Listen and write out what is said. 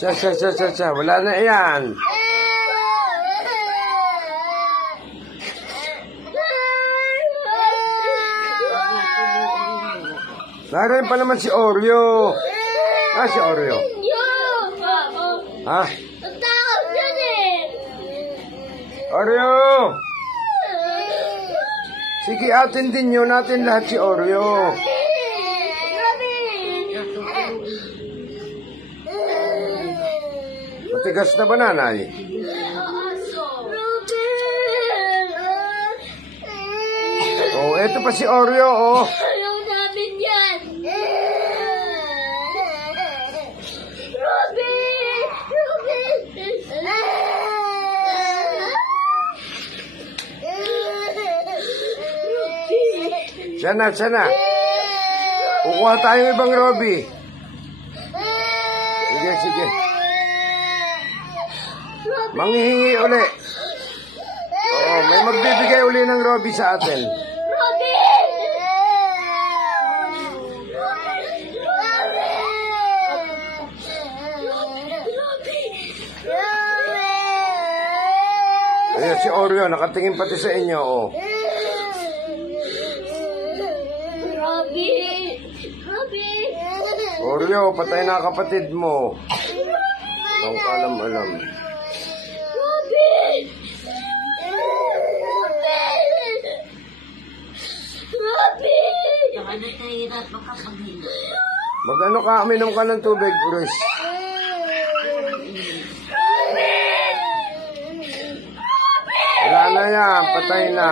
Siya. Wala na yan. Naroon pa naman si Oreo. Si Oreo. Ha? Natakot yan eh. Oreo! Sige, atin din yun. Natin lahat si Oreo. Matigas na ba, nanay? Oh, eto pa si Oreo, oh. Ayaw namin yan. Robin! Siya na. Kukuha tayo ibang Robby. Sige. Manghihingi uli. Oo, may magbibigay uli ng Robby sa atin. Ayan si Oreo, nakatingin pati sa inyo, oh. Oreo, patay na kapatid mo. Ang alam. Mag-ano ka, minom ka ng tubig, Uris. Wala na yan, patay na.